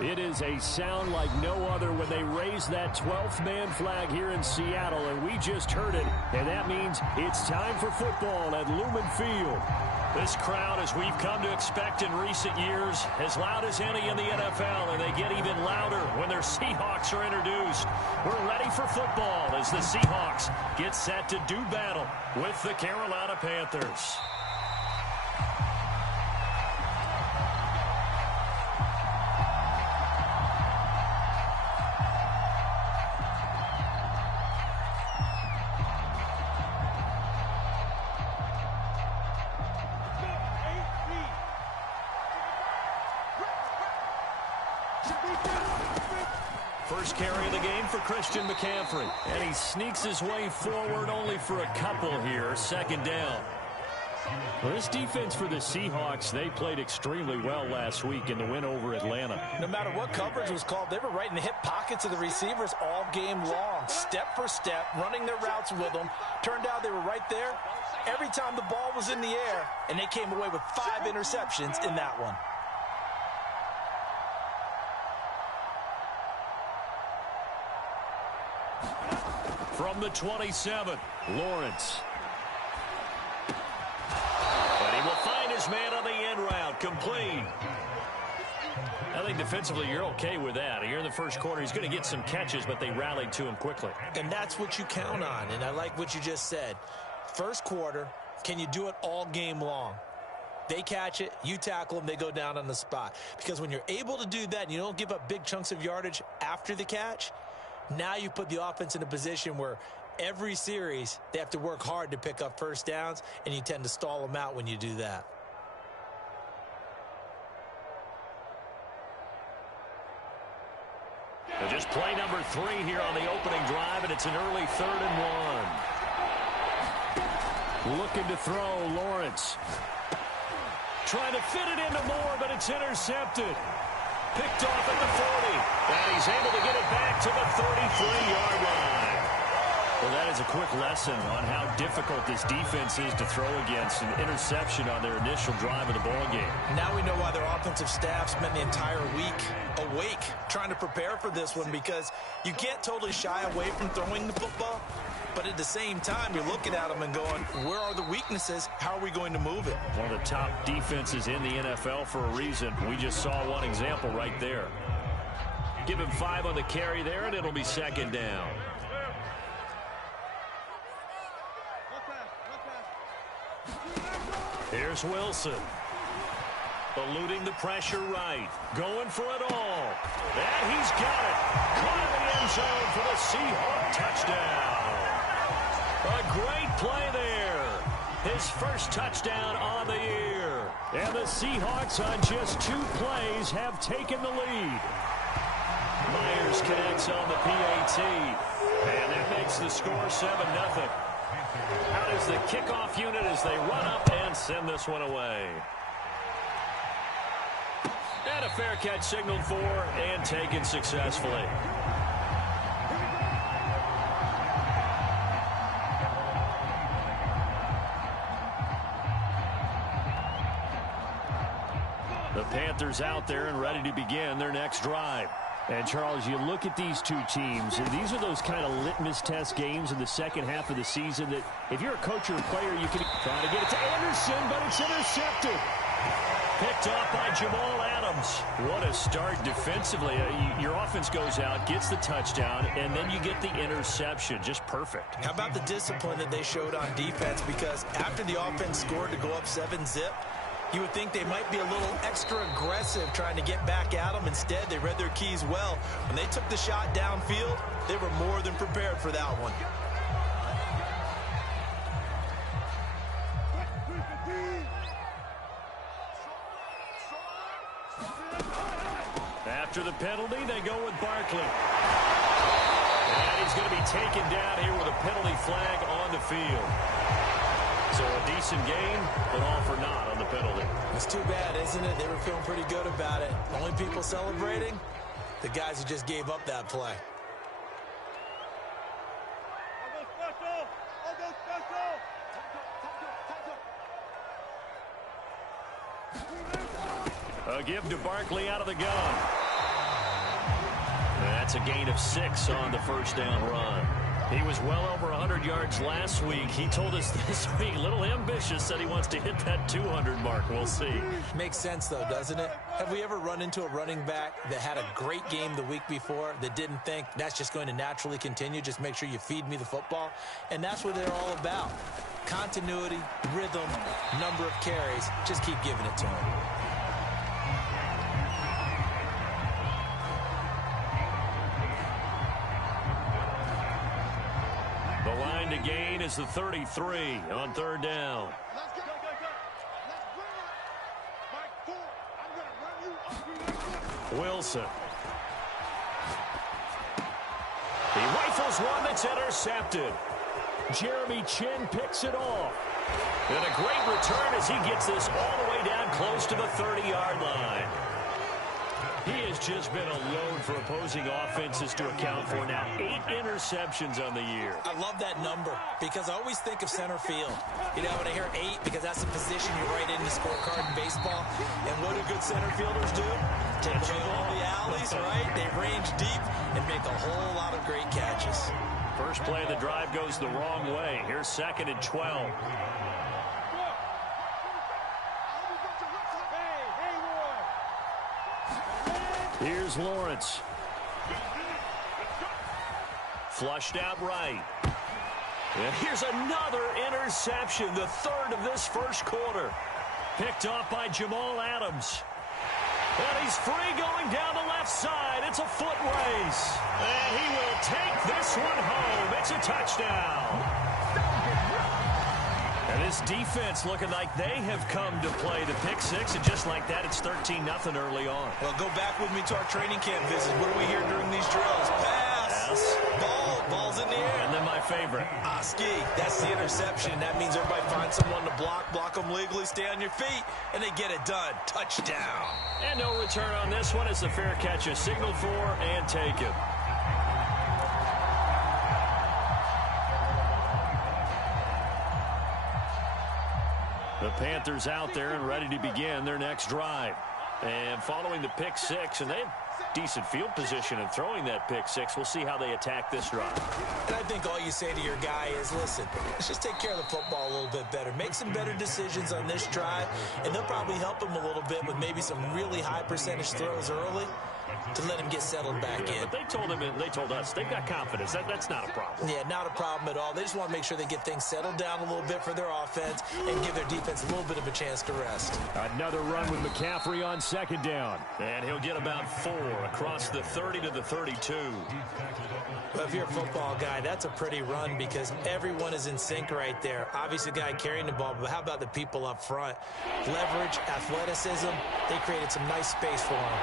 It is a sound like no other when they raise that 12th man flag here in Seattle, and we just heard it, and that means it's time for football at Lumen Field. This crowd, as we've come to expect in recent years, as loud as any in the NFL, and they get even louder when their Seahawks are introduced. We're ready for football as the Seahawks get set to do battle with the Carolina Panthers. First carry of the game for Christian McCaffrey. And he sneaks his way forward only for a couple here. Second down. Well, this defense for the Seahawks, they played extremely well last week in the win over Atlanta. No matter what coverage was called, they were right in the hip pockets of the receivers all game long. Step for step, running their routes with them. Turned out they were right there every time the ball was in the air, and they came away with 5 interceptions in that one. From the 27, Lawrence. And he will find his man on the end route, complete. I think defensively you're okay with that. Here in the first quarter, he's going to get some catches, but they rallied to him quickly. And that's what you count on, and I like what you just said. First quarter, can you do it all game long? They catch it, you tackle them, they go down on the spot. Because when you're able to do that and you don't give up big chunks of yardage after the catch, now you put the offense in a position where every series they have to work hard to pick up first downs, and you tend to stall them out when you do that. Just play number 3 here on the opening drive, and it's an early 3rd and 1. Looking to throw, Lawrence. Trying to fit it into Moore, but it's intercepted. Picked off at the 40, and he's able to get it back to the 33-yard line. Well, that is a quick lesson on how difficult this defense is to throw against. An interception on their initial drive of the ballgame. Now we know why their offensive staff spent the entire week awake trying to prepare for this one, because you can't totally shy away from throwing the football. But at the same time, you're looking at them and going, where are the weaknesses? How are we going to move it? One of the top defenses in the NFL for a reason. We just saw one example right there. Give him 5 on the carry there, and it'll be second down. Here's Wilson. Eluding the pressure right. Going for it all. And he's got it. Caught in the end zone for the Seahawks touchdown. A great play there. His first touchdown on the year. And the Seahawks on just 2 plays have taken the lead. Myers connects on the PAT. And that makes the score 7-0. Out is the kickoff unit as they run up and send this one away. And a fair catch signaled for and taken successfully. The Panthers out there and ready to begin their next drive. And, Charles, you look at these two teams, and these are those kind of litmus test games in the second half of the season that if you're a coach or a player, you can try to get it to Anderson, but it's intercepted. Picked off by Jamal Adams. What a start defensively. Your offense goes out, gets the touchdown, and then you get the interception. Just perfect. How about the discipline that they showed on defense? Because after the offense scored to go up 7-zip, you would think they might be a little extra aggressive trying to get back at them. Instead, they read their keys well. When they took the shot downfield, they were more than prepared for that one. After the penalty, they go with Barkley. And he's going to be taken down here with a penalty flag on the field. So a decent game, but all for naught on the penalty. It's too bad, isn't it? They were feeling pretty good about it. Only people celebrating, the guys who just gave up that play. A give to Barkley out of the gun. That's a gain of 6 on the first down run. He was well over 100 yards last week. He told us this week, a little ambitious, said he wants to hit that 200 mark. We'll see. Makes sense, though, doesn't it? Have we ever run into a running back that had a great game the week before that didn't think that's just going to naturally continue? Just make sure you feed me the football. And that's what they're all about. Continuity, rhythm, number of carries. Just keep giving it to him. The line to gain is the 33 on third down. Wilson. He rifles one that's intercepted. Jeremy Chin picks it off. And a great return as he gets this all the way down close to the 30-yard line. He has just been a load for opposing offenses to account for now. 8 interceptions on the year. I love that number because I always think of center field. You know, when I hear 8, because that's the position you write in the scorecard in baseball. And what do good center fielders do? Take away all the alleys, right? They range deep and make a whole lot of great catches. First play of the drive goes the wrong way. Here's 2nd and 12. Here's Lawrence. Flushed out right. And here's another interception, the 3rd of this first quarter. Picked off by Jamal Adams. And he's free going down the left side. It's a foot race. And he will take this one home. It's a touchdown. And this defense looking like they have come to play the pick 6. And just like that, it's 13-0 early on. Well, go back with me to our training camp visit. What do we hear during these drills? Pass. Ball's in the air. And then my favorite. Ski. That's the interception. That means everybody finds someone to block them legally, stay on your feet, and they get it done. Touchdown. And no return on this one. It's a fair catch, a signal for and taken. The Panthers out there and ready to begin their next drive. And following the pick 6, and they had decent field position in throwing that pick 6. We'll see how they attack this drive. And I think all you say to your guy is, listen, let's just take care of the football a little bit better. Make some better decisions on this drive, and they'll probably help him a little bit with maybe some really high percentage throws early to let him get settled back in. But they told him, and they told us, they've got confidence. That's not a problem. Yeah, not a problem at all. They just want to make sure they get things settled down a little bit for their offense and give their defense a little bit of a chance to rest. Another run with McCaffrey on 2nd down. And he'll get about 4 across the 30 to the 32. Well, if you're a football guy, that's a pretty run because everyone is in sync right there. Obviously, the guy carrying the ball, but how about the people up front? Leverage, athleticism, they created some nice space for him.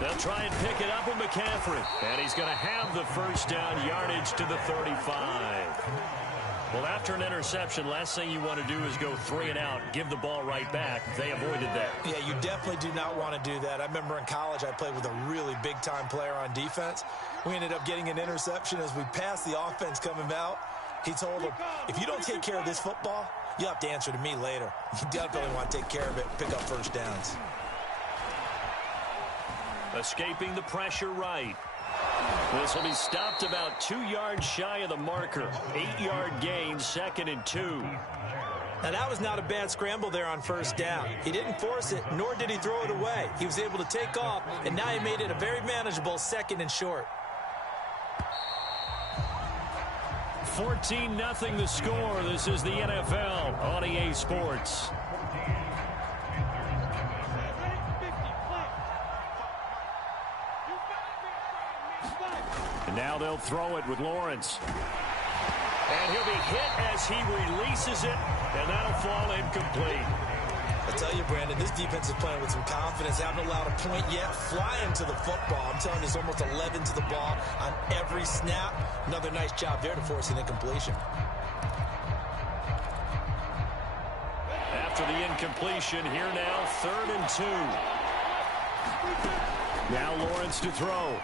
They'll try and pick it up with McCaffrey. And he's going to have the first down, yardage to the 35. Well, after an interception, last thing you want to do is go 3 and out, give the ball right back. They avoided that. Yeah, you definitely do not want to do that. I remember in college I played with a really big-time player on defense. We ended up getting an interception as we passed the offense coming out. He told him, if you don't take care of this football, you'll have to answer to me later. You definitely want to take care of it, pick up first downs. Escaping the pressure right. This will be stopped about 2 yards shy of the marker. 8-yard gain, 2nd and 2. Now, that was not a bad scramble there on first down. He didn't force it, nor did he throw it away. He was able to take off, and now he made it a very manageable 2nd and short. 14-0 the score. This is the NFL on EA Sports. And now they'll throw it with Lawrence. And he'll be hit as he releases it, and that'll fall incomplete. I tell you, Brandon, this defense is playing with some confidence. Haven't allowed a point yet. Flying to the football. I'm telling you, there's almost 11 to the ball on every snap. Another nice job there to force an incompletion. After the incompletion, here now, 3rd and 2. Now Lawrence to throw.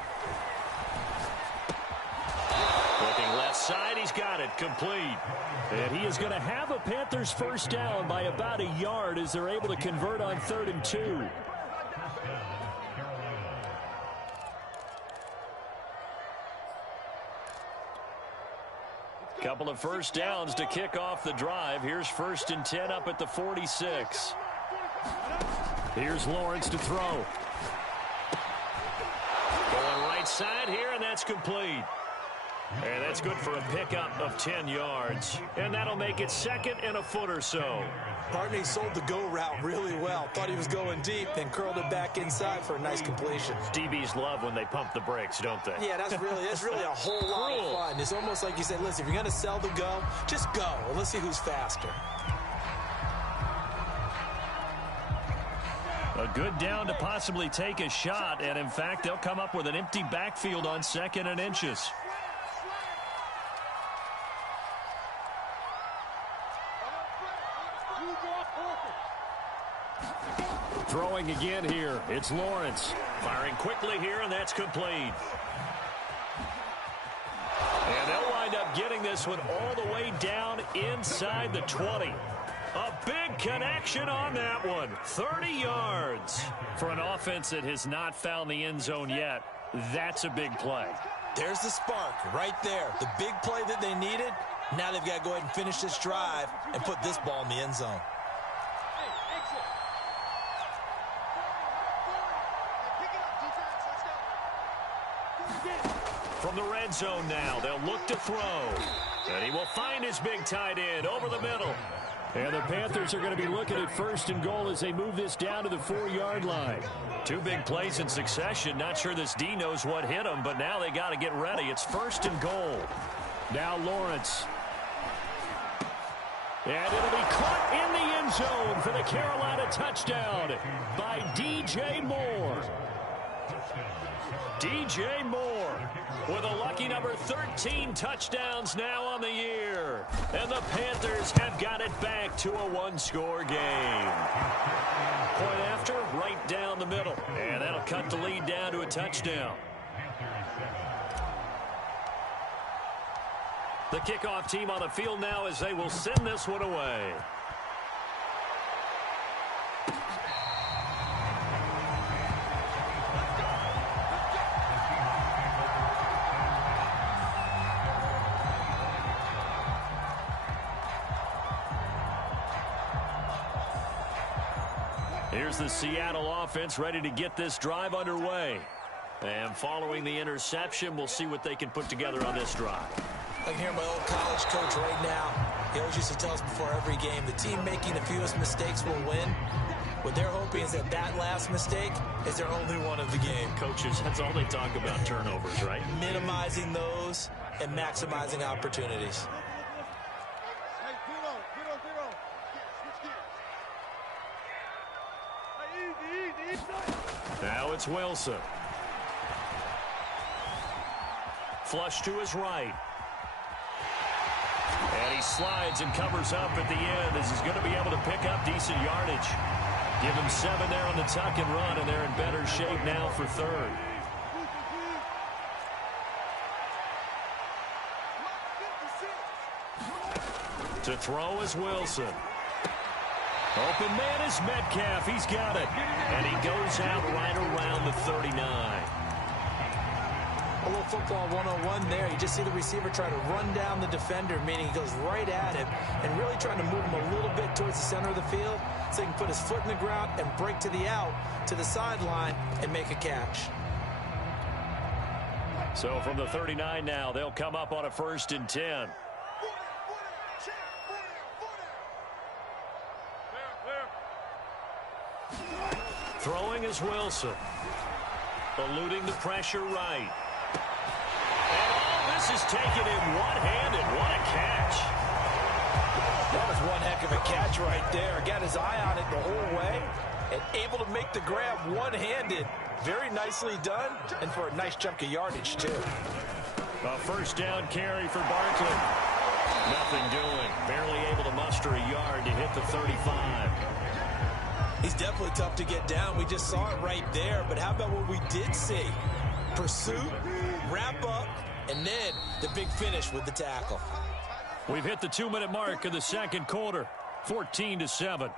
Looking left side, And he's got it complete. And he is going to have a Panthers first down by about a yard as they're able to convert on 3rd and 2. Couple of first downs to kick off the drive. Here's 1st and 10 up at the 46. Here's Lawrence to throw. Going right side here, and that's complete. And that's good for a pickup of 10 yards. And that'll make it 2nd and a foot or so. Partney sold the go route really well. Thought he was going deep, then curled it back inside for a nice completion. DBs love when they pump the brakes, don't they? Yeah, that's really a whole lot of fun. It's almost like you said, listen, if you're going to sell the go, just go. And let's see who's faster. A good down to possibly take a shot. And, in fact, they'll come up with an empty backfield on 2nd and inches. Throwing again here. It's Lawrence. Firing quickly here, and that's complete. And they'll wind up getting this one all the way down inside the 20. A big connection on that one. 30 yards. For an offense that has not found the end zone yet, that's a big play. There's the spark right there. The big play that they needed. Now they've got to go ahead and finish this drive and put this ball in the end zone. From the red zone now, they'll look to throw. And he will find his big tight end over the middle. And the Panthers are going to be looking at 1st and goal as they move this down to the 4-yard line. 2 big plays in succession. Not sure this D knows what hit him, but now they got to get ready. It's 1st and goal. Now Lawrence. And it'll be caught in the end zone for the Carolina touchdown by DJ Moore. DJ Moore with a lucky number 13 touchdowns now on the year. And the Panthers have got it back to a 1-score game. Point after, right down the middle. And that'll cut the lead down to a touchdown. The kickoff team on the field now as they will send this one away. Here's the Seattle offense ready to get this drive underway. And following the interception, we'll see what they can put together on this drive. I can hear my old college coach right now. He always used to tell us before every game, the team making the fewest mistakes will win. What they're hoping is that that last mistake is their only one of the game. Coaches, that's all they talk about, turnovers, right? Minimizing those and maximizing opportunities. Now it's Wilson. Flush to his right. And he slides and covers up at the end as he's going to be able to pick up decent yardage. Give him 7 there on the tuck and run, and they're in better shape now for 3rd. To throw is Wilson. Open man is Metcalf. He's got it. And he goes out right around the 39. A little football 101 there. You just see the receiver try to run down the defender, meaning he goes right at him and really trying to move him a little bit towards the center of the field so he can put his foot in the ground and break to the out, to the sideline, and make a catch. So from the 39 now, they'll come up on a 1st and 10. Throwing is Wilson. Eluding the pressure right. And all this is taken in one-handed. What a catch. That was one heck of a catch right there. Got his eye on it the whole way and able to make the grab one-handed. Very nicely done and for a nice chunk of yardage, too. A 1st down carry for Barkley. Nothing doing. Barely able to muster a yard to hit the 35. He's definitely tough to get down. We just saw it right there. But how about what we did see? Pursuit, wrap up, And then the big finish with the tackle. We've hit the 2-minute mark of the second quarter, 14-7.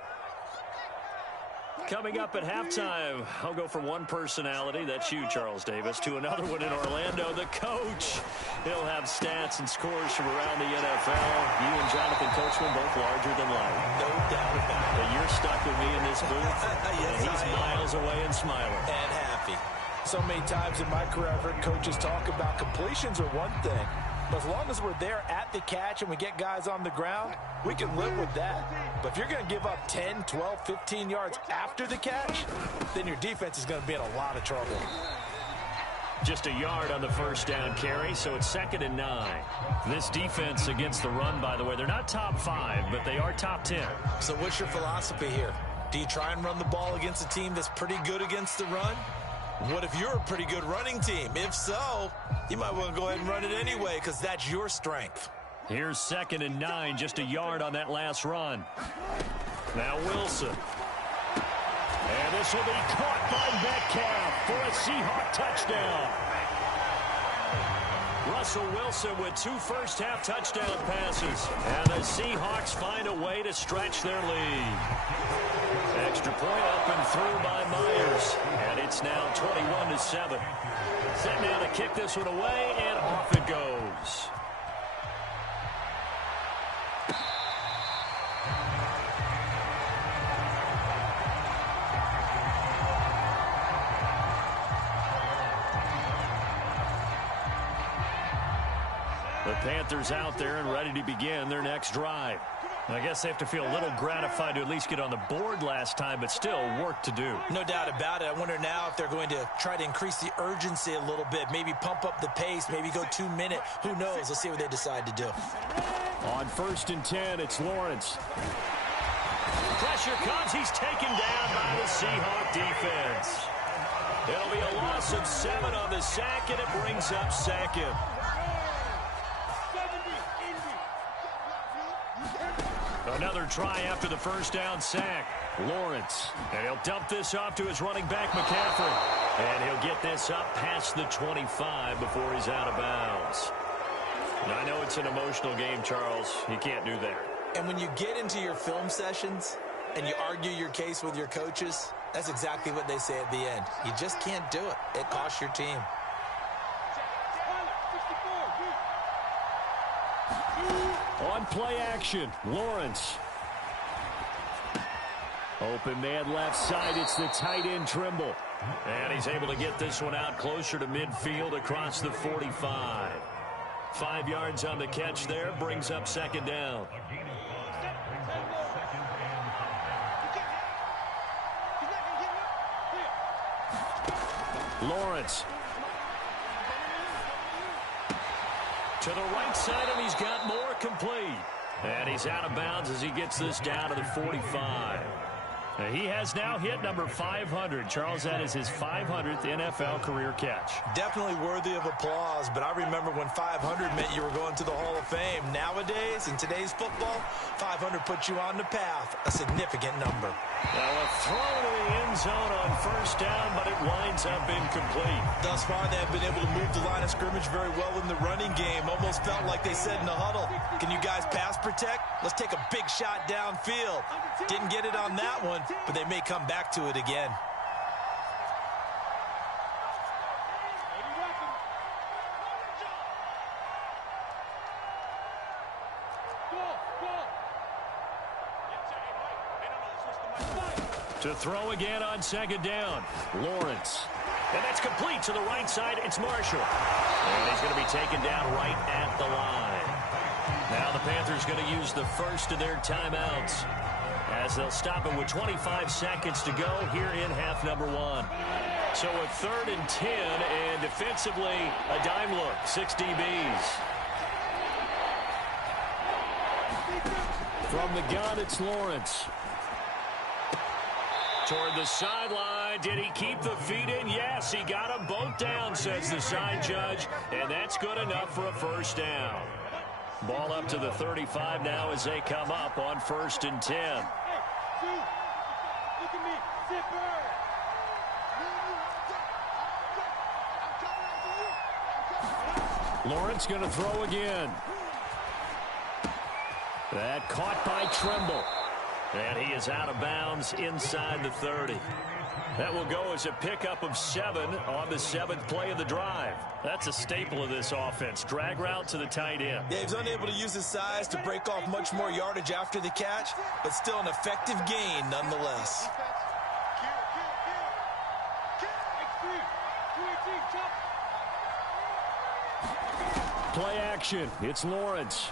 Coming up at halftime, I'll go from one personality, that's you, Charles Davis, to another one in Orlando, the coach. He'll have stats and scores from around the NFL. You and Jonathan Coachman both larger than life. No doubt about it. But you're stuck with me in this booth, Yes, and he's miles away and smiling. And happy. So many times in my career, I've heard coaches talk about completions are one thing. But as long as we're there at the catch and we get guys on the ground, we can live with that. But if you're going to give up 10, 12, 15 yards after the catch, then your defense is going to be in a lot of trouble. Just a yard on the first down carry, so it's 2nd and 9. This defense against the run, by the way, they're not top 5, but they are top 10. So what's your philosophy here? Do you try and run the ball against a team that's pretty good against the run? What if you're a pretty good running team? If so, you might want to go ahead and run it anyway because that's your strength. Here's 2nd and 9, just a yard on that last run. Now Wilson. And this will be caught by Metcalf for a Seahawk touchdown. Russell Wilson with 2 first-half touchdown passes. And the Seahawks find a way to stretch their lead. Extra point up and through by Myers. And it's now 21-7. Set now to kick this one away, and off it goes. The Panthers out there and ready to begin their next drive. I guess they have to feel a little gratified to at least get on the board last time, but still work to do. No doubt about it. I wonder now if they're going to try to increase the urgency a little bit, maybe pump up the pace, maybe go 2-minute. Who knows? Let's see what they decide to do. On 1st and 10, it's Lawrence. Pressure comes. He's taken down by the Seahawk defense. It'll be a loss of 7 on the sack, and it brings up 2nd. Another try after the first down sack. Lawrence. And he'll dump this off to his running back, McCaffrey. And he'll get this up past the 25 before he's out of bounds. Now, I know it's an emotional game, Charles. You can't do that. And when you get into your film sessions and you argue your case with your coaches, that's exactly what they say at the end. You just can't do it. It costs your team. On play action, Lawrence. Open man left side, it's the tight end Trimble. And he's able to get this one out closer to midfield across the 45. 5 yards on the catch there, brings up 2nd down. Lawrence. To the right side, and he's got more complete. And he's out of bounds as he gets this down to the 45. He has now hit number 500. Charles, that is his 500th NFL career catch. Definitely worthy of applause, but I remember when 500 meant you were going to the Hall of Fame. Nowadays, in today's football, 500 puts you on the path, a significant number. Now a throw to the end zone on 1st down, but it winds up incomplete. Thus far, they have been able to move the line of scrimmage very well in the running game. Almost felt like they said in the huddle, can you guys pass protect? Let's take a big shot downfield. Didn't get it on that one, but they may come back to it again. To throw again on 2nd down, Lawrence. And that's complete to the right side. It's Marshall. And he's going to be taken down right at the line. Now the Panthers going to use the first of their timeouts as they'll stop it with 25 seconds to go here in half number 1. So a 3rd and 10, and defensively a dime look, 6 DBs. From the gun, it's Lawrence. Toward the sideline. Did he keep the feet in? Yes, he got them both down, says the side judge. And that's good enough for a 1st down. Ball up to the 35 now as they come up on 1st and 10. Look at me. Zipper. I'm coming after you. Lawrence going to throw again. That caught by Tremble. And he is out of bounds inside the 30. That will go as a pickup of 7 on the 7th play of the drive. That's a staple of this offense. Drag route to the tight end. Yeah, he's unable to use his size to break off much more yardage after the catch, but still an effective gain nonetheless. Play action. It's Lawrence.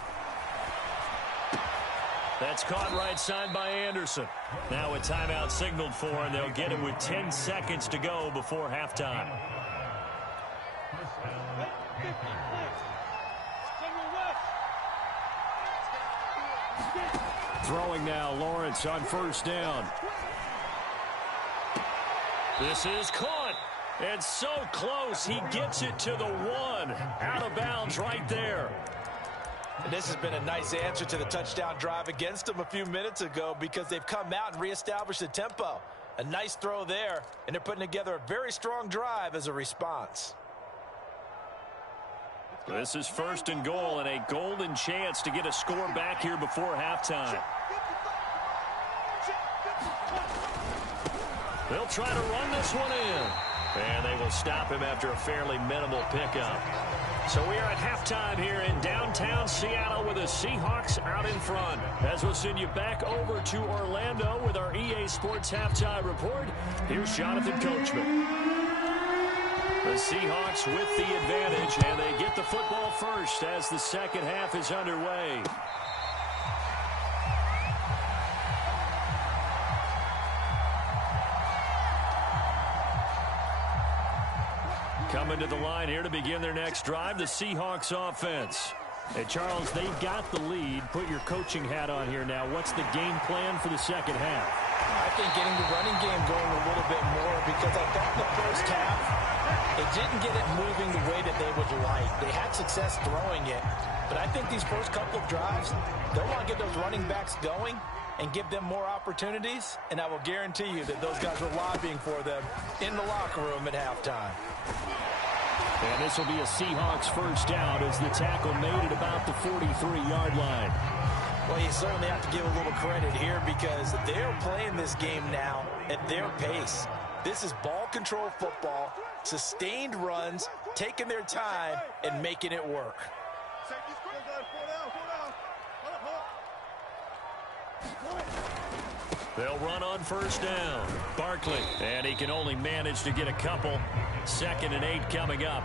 That's caught right side by Anderson. Now a timeout signaled for, and they'll get it with 10 seconds to go before halftime. Throwing now, Lawrence on first down. This is caught. And so close, he gets it to the 1. Out of bounds right there. And this has been a nice answer to the touchdown drive against them a few minutes ago because they've come out and reestablished the tempo. A nice throw there, and they're putting together a very strong drive as a response. This is first and goal, and a golden chance to get a score back here before halftime. They'll try to run this one in. And they will stop him after a fairly minimal pickup. So we are at halftime here in downtown Seattle with the Seahawks out in front. As we'll send you back over to Orlando with our EA Sports Halftime Report, here's Jonathan Coachman. The Seahawks with the advantage, and they get the football first as the second half is underway. Coming to the line here to begin their next drive, the Seahawks offense. Hey, Charles, they've got the lead. Put your coaching hat on here now. What's the game plan for the second half? I think getting the running game going a little bit more because I thought the first half, it didn't get it moving the way that they would like. They had success throwing it, but I think these first couple of drives, they'll want to get those running backs going and give them more opportunities, and I will guarantee you that those guys were lobbying for them in the locker room at halftime. And this will be a Seahawks first down as the tackle made at about the 43-yard line. Well, you certainly have to give a little credit here because they're playing this game now at their pace. This is ball control football, sustained runs, taking their time, and making it work. They'll run on first down. Barkley, and he can only manage to get a couple. 2nd and 8 coming up.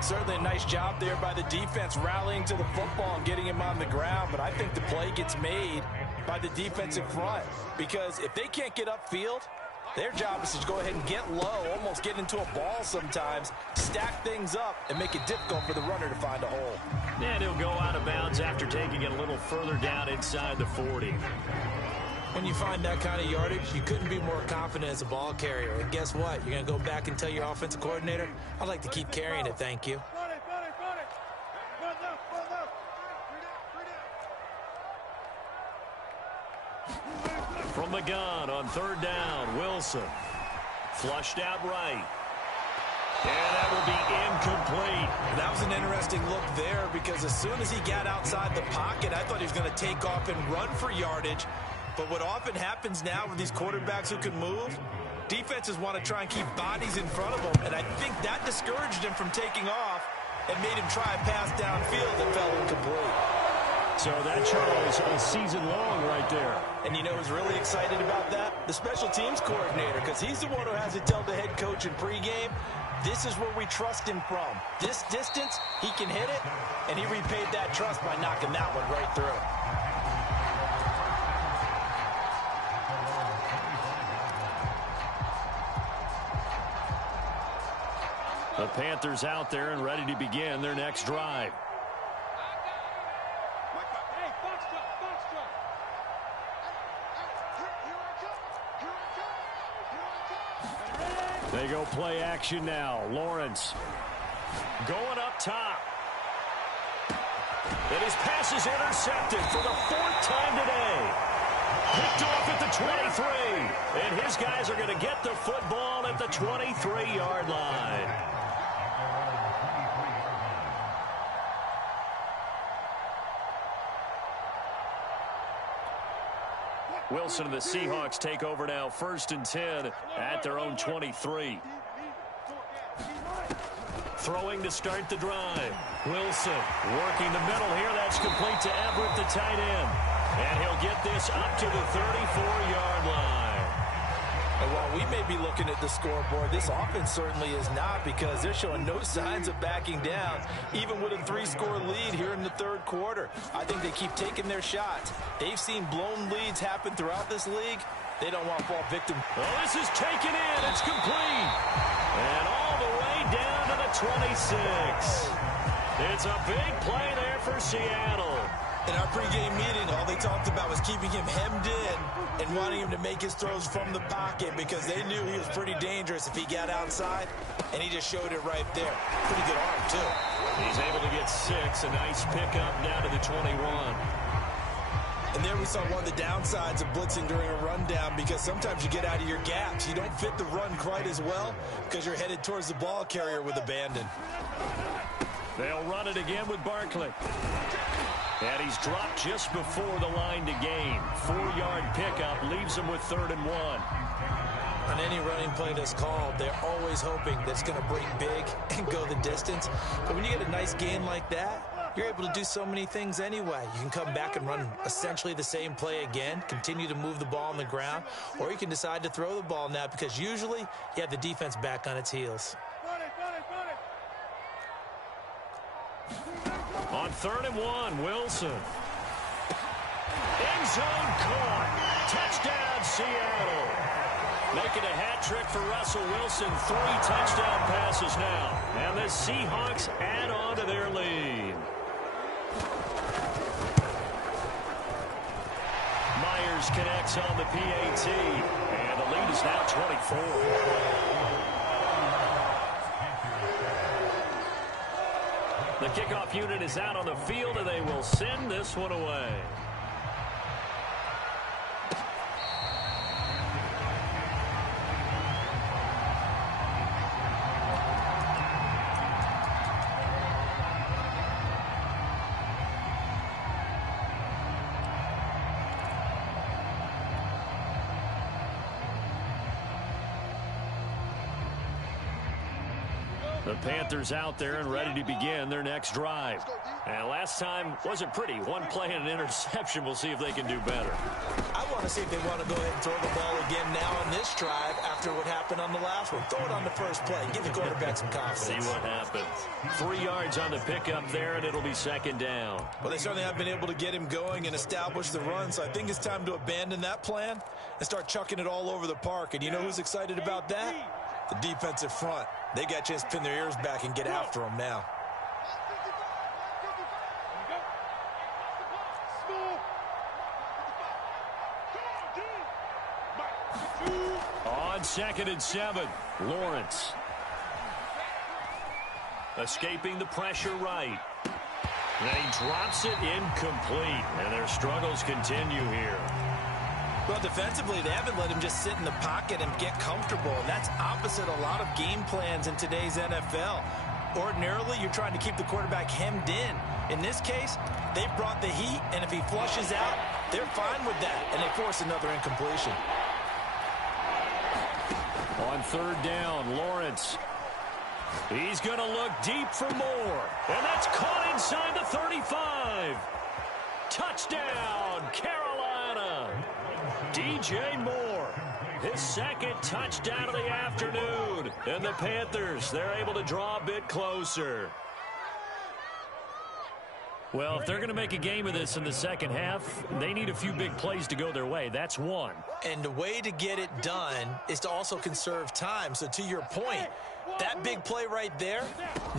Certainly a nice job there by the defense rallying to the football and getting him on the ground, but I think the play gets made by the defensive front because if they can't get upfield, their job is to go ahead and get low, almost get into a ball sometimes, stack things up, and make it difficult for the runner to find a hole. And he'll go out of bounds after taking it a little further down inside the 40. When you find that kind of yardage, you couldn't be more confident as a ball carrier. And guess what? You're going to go back and tell your offensive coordinator, I'd like to keep carrying it, thank you. From the gun on third down, Wilson. Flushed out right. And that will be incomplete. That was an interesting look there because as soon as he got outside the pocket, I thought he was going to take off and run for yardage. But what often happens now with these quarterbacks who can move, defenses want to try and keep bodies in front of them. And I think that discouraged him from taking off and made him try a pass downfield that fell incomplete. So that, Charles, a season long right there. And you know who's really excited about that? The special teams coordinator, because he's the one who has to tell the head coach in pregame, this is where we trust him from. This distance, he can hit it, and he repaid that trust by knocking that one right through. The Panthers out there and ready to begin their next drive. They go play action now. Lawrence going up top. And his pass is intercepted for the 4th time today. Picked off at the 23. And his guys are going to get the football at the 23-yard line. Wilson and the Seahawks take over now, 1st and 10 at their own 23. Throwing to start the drive. Wilson working the middle here. That's complete to Everett, the tight end. And he'll get this up to the 34-yard line. And while we may be looking at the scoreboard, this offense certainly is not, because they're showing no signs of backing down, even with a 3-score lead here in the 3rd quarter. I think they keep taking their shots. They've seen blown leads happen throughout this league. They don't want to fall victim. Well, this is taken in. It's complete. And all the way down to the 26. It's a big play there for Seattle. In our pregame meeting, all they talked about was keeping him hemmed in and wanting him to make his throws from the pocket, because they knew he was pretty dangerous if he got outside, and he just showed it right there. Pretty good arm, too. He's able to get 6. A nice pickup down to the 21. And there we saw one of the downsides of blitzing during a rundown, because sometimes you get out of your gaps. You don't fit the run quite as well because you're headed towards the ball carrier with abandon. They'll run it again with Barkley. And he's dropped just before the line to gain. 4-yard pickup leaves him with 3rd and 1. On any running play that's called, they're always hoping that it's going to break big and go the distance. But when you get a nice gain like that, you're able to do so many things anyway. You can come back and run essentially the same play again, continue to move the ball on the ground, or you can decide to throw the ball now, because usually you have the defense back on its heels. On 3rd and 1, Wilson. End zone caught. Touchdown, Seattle. Making a hat trick for Russell Wilson. 3 touchdown passes now. And the Seahawks add on to their lead. Myers connects on the PAT. And the lead is now 24. The kickoff unit is out on the field, and they will send this one away. The Panthers out there and ready to begin their next drive. And last time wasn't pretty. One play and an interception. We'll see if they can do better. I want to see if they want to go ahead and throw the ball again now on this drive after what happened on the last one. Throw it on the first play. Give the quarterback some confidence. See what happens. 3 yards on the pickup there, and it'll be 2nd down. Well, they certainly have been able to get him going and establish the run, so I think it's time to abandon that plan and start chucking it all over the park. And you know who's excited about that? The defensive front. They got a chance to pin their ears back and get after him now. On 2nd and 7, Lawrence. Escaping the pressure right. And he drops it incomplete. And their struggles continue here. Well, defensively, they haven't let him just sit in the pocket and get comfortable. And that's opposite a lot of game plans in today's NFL. Ordinarily, you're trying to keep the quarterback hemmed in. In this case, they brought the heat, and if he flushes out, they're fine with that, and they force another incompletion. On 3rd down, Lawrence. He's going to look deep for more. And that's caught inside the 35. Touchdown, Carolina. DJ Moore, his 2nd touchdown of the afternoon. And the Panthers, they're able to draw a bit closer. Well, if they're going to make a game of this in the second half, they need a few big plays to go their way. That's one. And the way to get it done is to also conserve time. So to your point, that big play right there,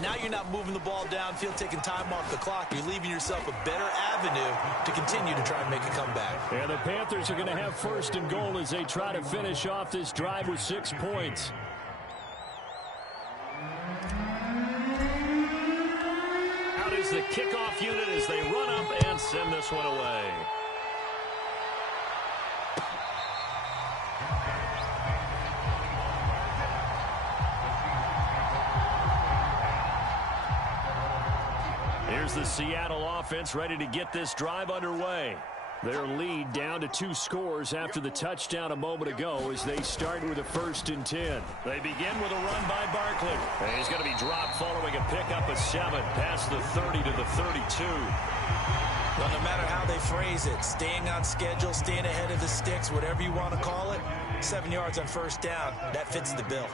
now you're not moving the ball downfield, taking time off the clock. You're leaving yourself a better avenue to continue to try and make a comeback. And the Panthers are going to have 1st and goal as they try to finish off this drive with 6 points. Out is the kickoff unit as they run up and send this one away. Here's the Seattle offense ready to get this drive underway. Their lead down to 2 scores after the touchdown a moment ago as they start with a 1st and 10. They begin with a run by Barkley. And he's going to be dropped following a pickup of 7 past the 30 to the 32. Well, no matter how they phrase it, staying on schedule, staying ahead of the sticks, whatever you want to call it, 7 yards on 1st down, that fits the bill.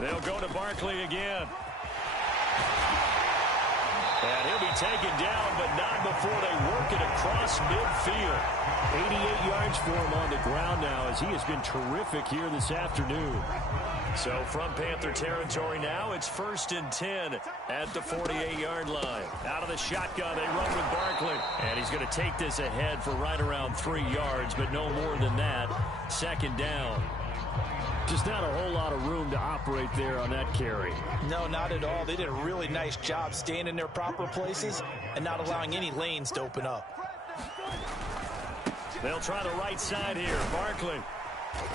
They'll go to Barkley again. And he'll be taken down, but not before they work it across midfield. 88 yards for him on the ground now as he has been terrific here this afternoon. So from Panther territory now, it's 1st and 10 at the 48-yard line. Out of the shotgun, they run with Barkley. And he's going to take this ahead for right around 3 yards, but no more than that. 2nd down. Just not a whole lot of room to operate there on that carry. No, not at all. They did a really nice job staying in their proper places and not allowing any lanes to open up. They'll try the right side here. Barkley.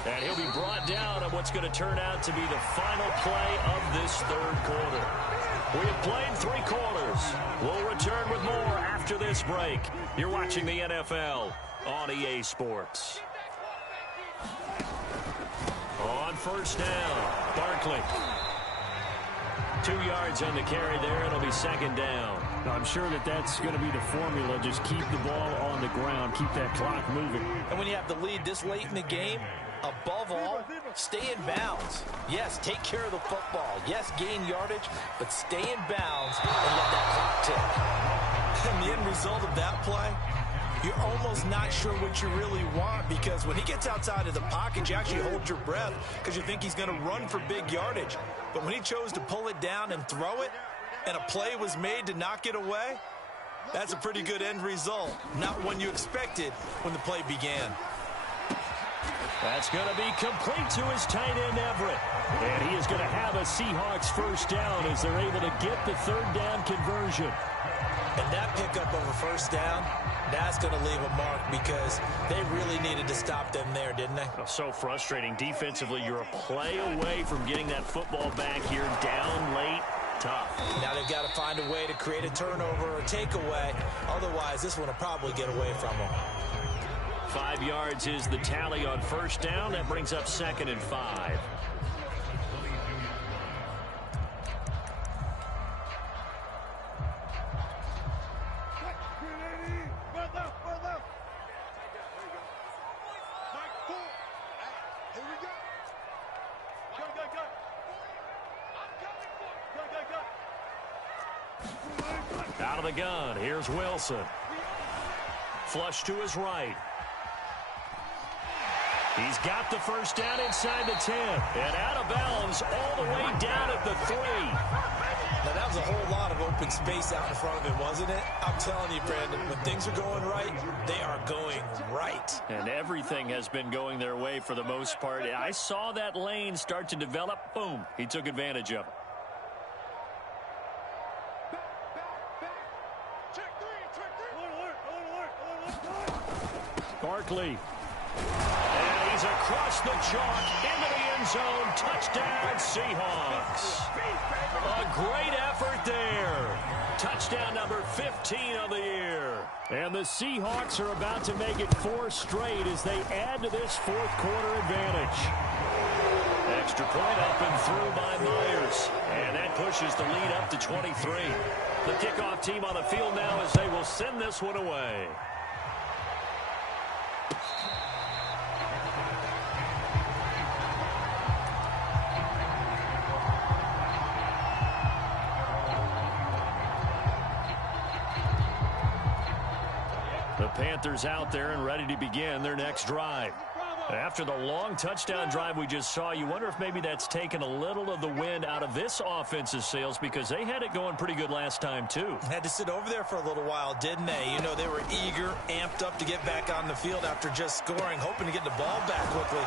And he'll be brought down on what's going to turn out to be the final play of this 3rd quarter. We have played 3 quarters. We'll return with more after this break. You're watching the NFL on EA Sports. On 1st down, Barkley. 2 yards on the carry there. It'll be 2nd down. I'm sure that's going to be the formula. Just keep the ball on the ground. Keep that clock moving. And when you have the lead this late in the game, above all, stay in bounds. Yes, take care of the football. Yes, gain yardage, but stay in bounds and let that clock tick. And the end result of that play, you're almost not sure what you really want, because when he gets outside of the pocket, you actually hold your breath because you think he's going to run for big yardage. But when he chose to pull it down and throw it, and a play was made to knock it away, that's a pretty good end result. Not one you expected when the play began. That's going to be complete to his tight end, Everett. And he is going to have a Seahawks 1st down as they're able to get the 3rd down conversion. And that pickup of a 1st down, that's going to leave a mark, because they really needed to stop them there, didn't they? Oh, so frustrating. Defensively, you're a play away from getting that football back here, down late. Tough. Now they've got to find a way to create a turnover or takeaway. Otherwise, this one will probably get away from them. 5 yards is the tally on 1st down. That brings up 2nd and 5. Out of the gun, here's Wilson. Flush to his right. He's got the 1st down inside the 10. And out of bounds all the way down at the 3. Now, that was a whole lot of open space out in front of him, wasn't it? I'm telling you, Brandon, when things are going right, they are going right. And everything has been going their way for the most part. I saw that lane start to develop. Boom. He took advantage of it. Barkley. And he's across the chalk into the end zone. Touchdown, Seahawks. A great effort there. Touchdown number 15 of the year. And the Seahawks are about to make it 4 straight as they add to this 4th quarter advantage. Extra point up and through by Myers. And that pushes the lead up to 23. The kickoff team on the field now as they will send this one away. The Panthers out there and ready to begin their next drive. After the long touchdown drive we just saw, you wonder if maybe that's taken a little of the wind out of this offense's sails, because they had it going pretty good last time too. Had to sit over there for a little while, didn't they? You know, they were eager, amped up to get back on the field after just scoring, hoping to get the ball back quickly.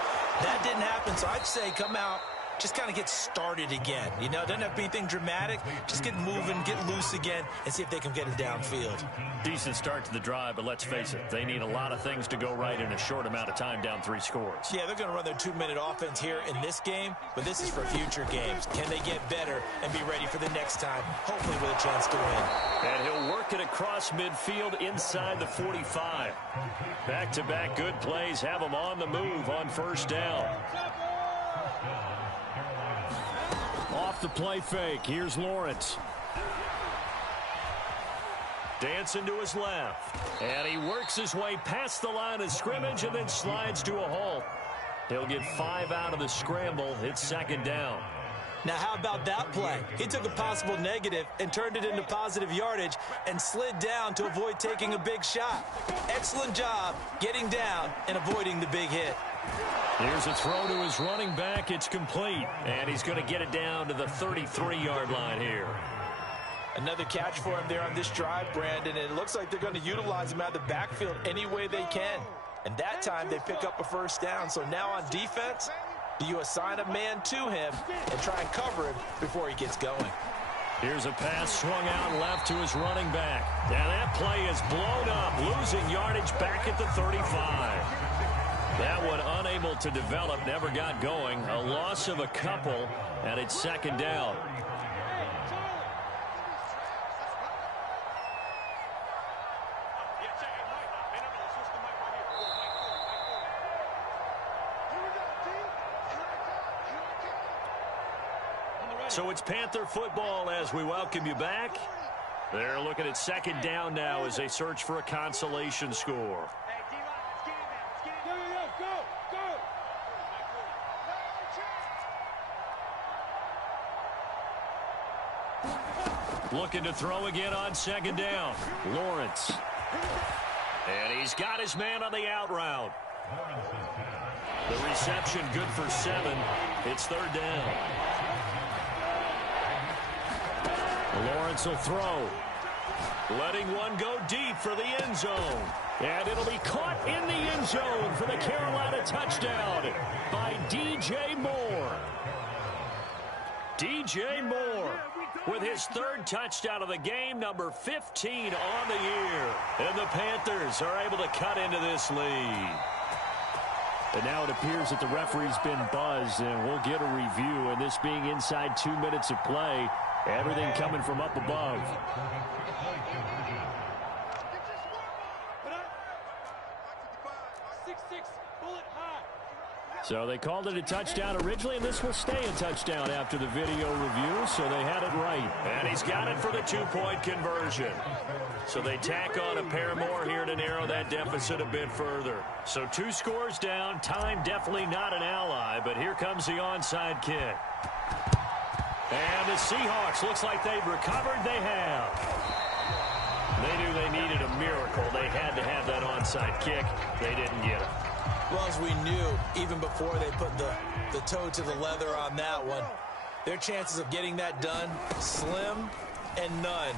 That didn't happen, so I'd say come out just kind of get started again. You know, doesn't have to be anything dramatic. Just get moving, get loose again, and see if they can get it downfield. Decent start to the drive, but let's face it, they need a lot of things to go right in a short amount of time down 3 scores. Yeah, they're going to run their 2-minute offense here in this game, but this is for future games. Can they get better and be ready for the next time, hopefully with a chance to win? And he'll work it across midfield inside the 45. Back-to-back good plays have them on the move on first down. Off the play fake, here's Lawrence. Dancing to his left. And he works his way past the line of scrimmage and then slides to a halt. He'll get 5 out of the scramble. It's second down. Now, how about that play? He took a possible negative and turned it into positive yardage and slid down to avoid taking a big shot. Excellent job getting down and avoiding the big hit. Here's a throw to his running back. It's complete. And he's going to get it down to the 33-yard line here. Another catch for him there on this drive, Brandon, and it looks like they're going to utilize him out of the backfield any way they can. And that time they pick up a first down. So now on defense, do you assign a man to him and try and cover him before he gets going? Here's a pass swung out left to his running back. Now that play is blown up, losing yardage back at the 35. That one unable to develop, never got going. A loss of a couple, and it's second down. So it's Panther football as we welcome you back. They're looking at second down now as they search for a consolation score. Looking to throw again on second down. Lawrence. And he's got his man on the out route. The reception good for 7. It's third down. Lawrence will throw. Letting one go deep for the end zone. And it'll be caught in the end zone for the Carolina touchdown by DJ Moore. DJ Moore with his 3rd touchdown of the game, number 15 on the year. And the Panthers are able to cut into this lead. And now it appears that the referee's been buzzed, and we'll get a review. And this being inside 2 minutes of play, everything coming from up above. So they called it a touchdown originally, and this will stay a touchdown after the video review, so they had it right. And he's got it for the 2-point conversion. So they tack on a pair more here to narrow that deficit a bit further. So 2 scores down, time definitely not an ally, but here comes the onside kick. And the Seahawks, looks like they've recovered. They have. They knew they needed a miracle. They had to have that onside kick. They didn't get it. Well, as we knew, even before they put the toe to the leather on that one, their chances of getting that done, slim and none.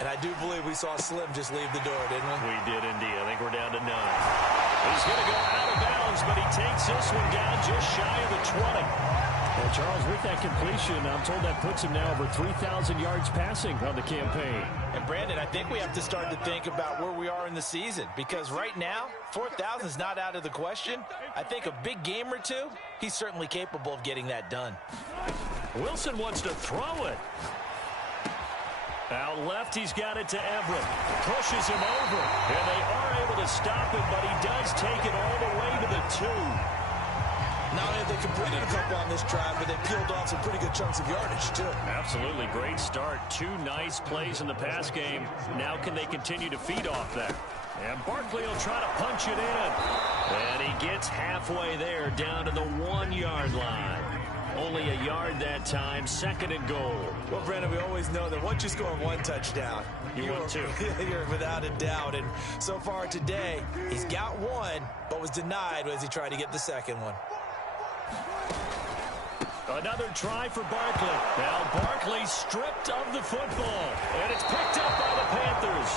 And I do believe we saw Slim just leave the door, didn't we? We did indeed. I think we're down to 9. He's going to go out of bounds, but he takes this one down just shy of the 20. Well, Charles, with that completion, I'm told that puts him now over 3,000 yards passing on the campaign. And, Brandon, I think we have to start to think about where we are in the season, because right now, 4,000 is not out of the question. I think a big game or two, he's certainly capable of getting that done. Wilson wants to throw it. Out left, he's got it to Everett. Pushes him over, and they are able to stop him, but he does take it all the way to the 2. Not only have they completed a couple on this drive, but they peeled off some pretty good chunks of yardage, too. Absolutely. Great start. 2 nice plays in the pass game. Now can they continue to feed off that? And Barkley will try to punch it in. And he gets halfway there, down to the 1-yard line. Only a yard that time, 2nd and goal. Well, Brandon, we always know that once you score 1 touchdown, you're 2. You're without a doubt. And so far today, he's got 1, but was denied as he tried to get the 2nd one. Another try for Barkley. Now Barkley stripped of the football. And it's picked up by the Panthers.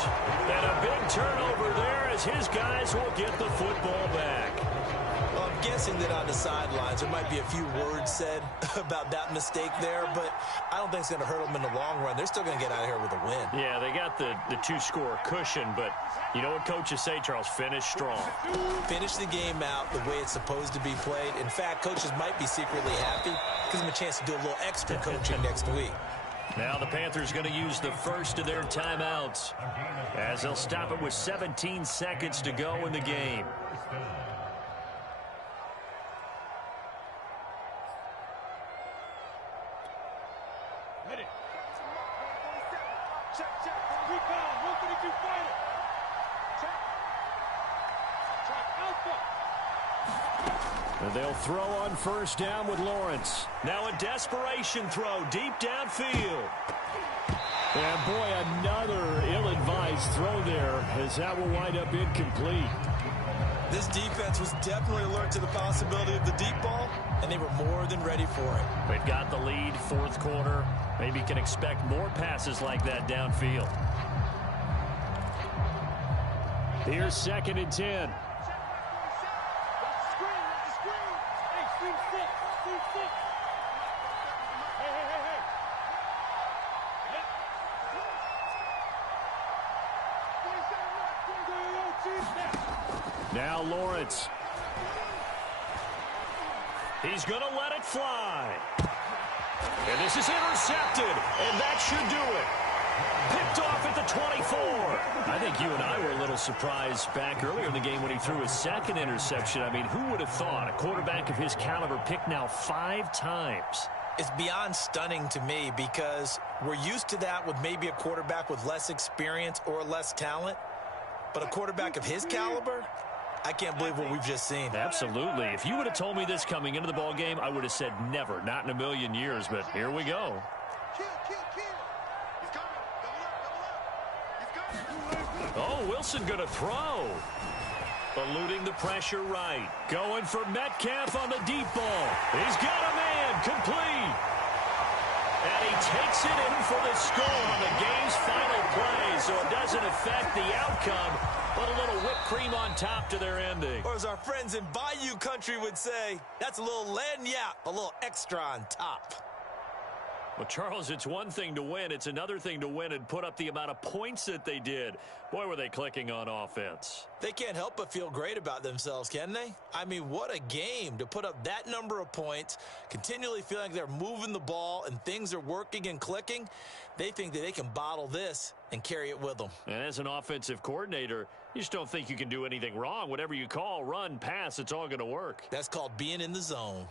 And a big turnover there as his guys will get the football back. Well, guessing that on the sidelines there might be a few words said about that mistake there, but I don't think it's going to hurt them in the long run. They're still going to get out of here with a win. Yeah, they got the two-score cushion, but you know what coaches say, Charles? Finish strong. Finish the game out the way it's supposed to be played. In fact, coaches might be secretly happy. Gives them a chance to do a little extra coaching next week. Now the Panthers going to use the first of their timeouts as they'll stop it with 17 seconds to go in the game. And they'll throw on first down with Lawrence. Now a desperation throw deep downfield. And boy, another ill-advised throw there as that will wind up incomplete. This defense was definitely alert to the possibility of the deep ball, and they were more than ready for it. They've got the lead, fourth quarter. Maybe can expect more passes like that downfield. Here's 2nd and 10. Now Lawrence. He's going to let it fly. And this is intercepted, and that should do it. Picked off at the 24. I think you and I were a little surprised back earlier in the game when he threw his second interception. I mean, who would have thought a quarterback of his caliber picked now 5 times? It's beyond stunning to me because we're used to that with maybe a quarterback with less experience or less talent. But a quarterback of his caliber, I can't believe what we've just seen. Absolutely. If you would have told me this coming into the ball game, I would have said never, not in a million years. But here we go. Oh, Wilson going to throw. Eluding the pressure right. Going for Metcalf on the deep ball. He's got a man. Complete. And he takes it in for the score on the game's final play, so it doesn't affect the outcome, but a little whipped cream on top to their ending. Or as our friends in Bayou Country would say, that's a little lagniappe, a little extra on top. Well, Charles, it's one thing to win. It's another thing to win and put up the amount of points that they did. Boy, were they clicking on offense. They can't help but feel great about themselves, can they? I mean, what a game to put up that number of points, continually feeling like they're moving the ball and things are working and clicking. They think that they can bottle this and carry it with them. And as an offensive coordinator, you just don't think you can do anything wrong. Whatever you call, run, pass, it's all going to work. That's called being in the zone.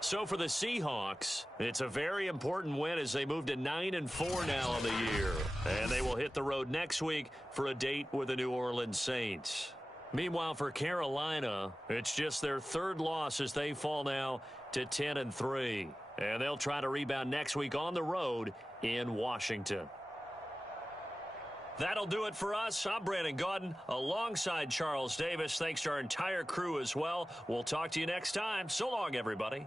So for the Seahawks, it's a very important win as they move to 9-4 now on the year. And they will hit the road next week for a date with the New Orleans Saints. Meanwhile, for Carolina, it's just their 3rd loss as they fall now to 10-3. And they'll try to rebound next week on the road in Washington. That'll do it for us. I'm Brandon Gaudin alongside Charles Davis. Thanks to our entire crew as well. We'll talk to you next time. So long, everybody.